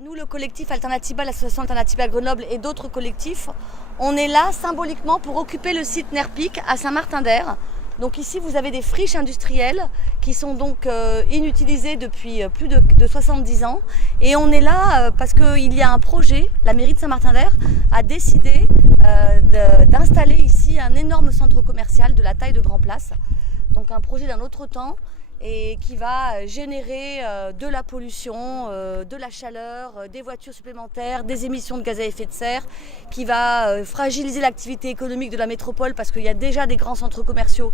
Nous, le collectif Alternatiba, l'association Alternatiba Grenoble et d'autres collectifs, on est là symboliquement pour occuper le site NERPIC à Saint-Martin-d'Air. Donc ici, vous avez des friches industrielles qui sont donc inutilisées depuis plus de 70 ans. Et on est là parce qu'il y a un projet, la mairie de Saint-Martin-d'Air a décidé d'installer ici un énorme centre commercial de la taille de Grand Place. Donc un projet d'un autre temps et qui va générer de la pollution, de la chaleur, des voitures supplémentaires, des émissions de gaz à effet de serre, qui va fragiliser l'activité économique de la métropole parce qu'il y a déjà des grands centres commerciaux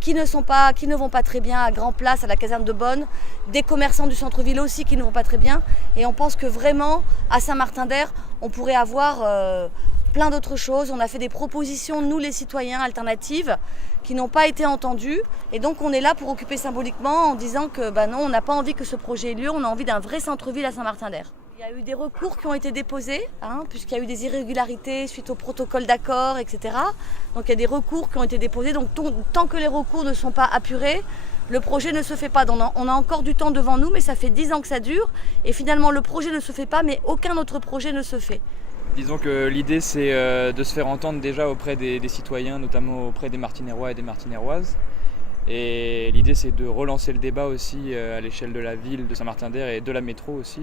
qui ne vont pas très bien à Grand Place, à la caserne de Bonne, des commerçants du centre-ville aussi qui ne vont pas très bien. Et on pense que vraiment, à Saint-Martin-d'Air, on pourrait avoir plein d'autres choses. On a fait des propositions, nous les citoyens, alternatives, qui n'ont pas été entendues. Et donc on est là pour occuper symboliquement en disant que non, on n'a pas envie que ce projet ait lieu, on a envie d'un vrai centre-ville à Saint-Martin-d'Air. Il y a eu des recours qui ont été déposés, puisqu'il y a eu des irrégularités suite au protocole d'accord, etc. Donc il y a des recours qui ont été déposés. Donc tant que les recours ne sont pas apurés, le projet ne se fait pas. Donc, on a encore du temps devant nous, mais ça fait 10 ans que ça dure. Et finalement, le projet ne se fait pas, mais aucun autre projet ne se fait. Disons que l'idée, c'est de se faire entendre déjà auprès des citoyens, notamment auprès des Martinérois et des Martinéroises. Et l'idée, c'est de relancer le débat aussi à l'échelle de la ville de Saint-Martin-d'Air et de la métro aussi,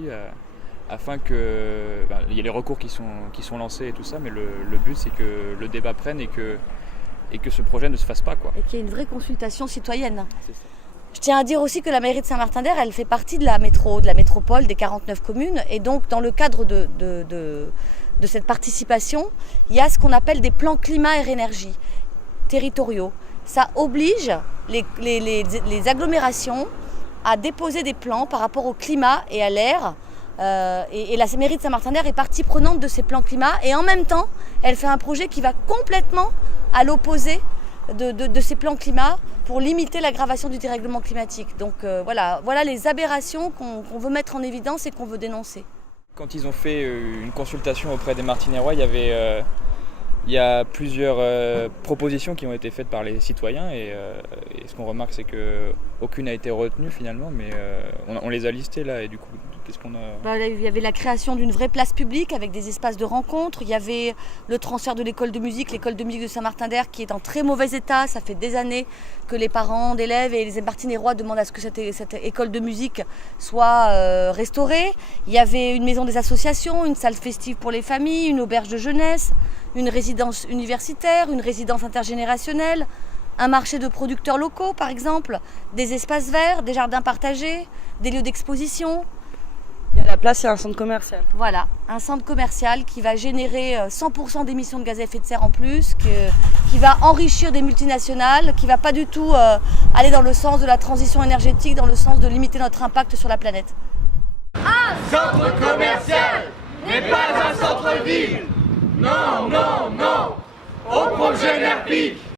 afin que il y ait les recours qui sont lancés et tout ça, mais le but, c'est que le débat prenne et que ce projet ne se fasse pas, quoi. Et qu'il y ait une vraie consultation citoyenne. C'est ça. Je tiens à dire aussi que la mairie de Saint-Martin-d'Air, elle fait partie de la métropole des 49 communes. Et donc, dans le cadre de cette participation, il y a ce qu'on appelle des plans climat et énergie territoriaux. Ça oblige les agglomérations à déposer des plans par rapport au climat et à l'air. Et la mairie de Saint-Martin-d'Air est partie prenante de ces plans climat. Et en même temps, elle fait un projet qui va complètement à l'opposé de ces plans climat pour limiter l'aggravation du dérèglement climatique. Donc voilà les aberrations qu'on veut mettre en évidence et qu'on veut dénoncer. Quand ils ont fait une consultation auprès des Martinérois, il y a plusieurs propositions qui ont été faites par les citoyens et ce qu'on remarque, c'est qu'aucune n'a été retenue finalement, mais on les a listées là et du coup, qu'est-ce qu'on a... Il y avait la création d'une vraie place publique avec des espaces de rencontre, il y avait le transfert de l'école de musique de Saint-Martin-d'Air qui est en très mauvais état. Ça fait des années que les parents d'élèves et les Martinérois demandent à ce que cette école de musique soit restaurée. Il y avait une maison des associations, une salle festive pour les familles, une auberge de jeunesse, une résidence universitaire, une résidence intergénérationnelle, un marché de producteurs locaux par exemple, des espaces verts, des jardins partagés, des lieux d'exposition. Il y a la place, il y a un centre commercial. Voilà, un centre commercial qui va générer 100% d'émissions de gaz à effet de serre en plus, qui va enrichir des multinationales, qui ne va pas du tout aller dans le sens de la transition énergétique, dans le sens de limiter notre impact sur la planète. Un centre commercial n'est pas un centre-ville. Non, non, non, au projet NERPIC.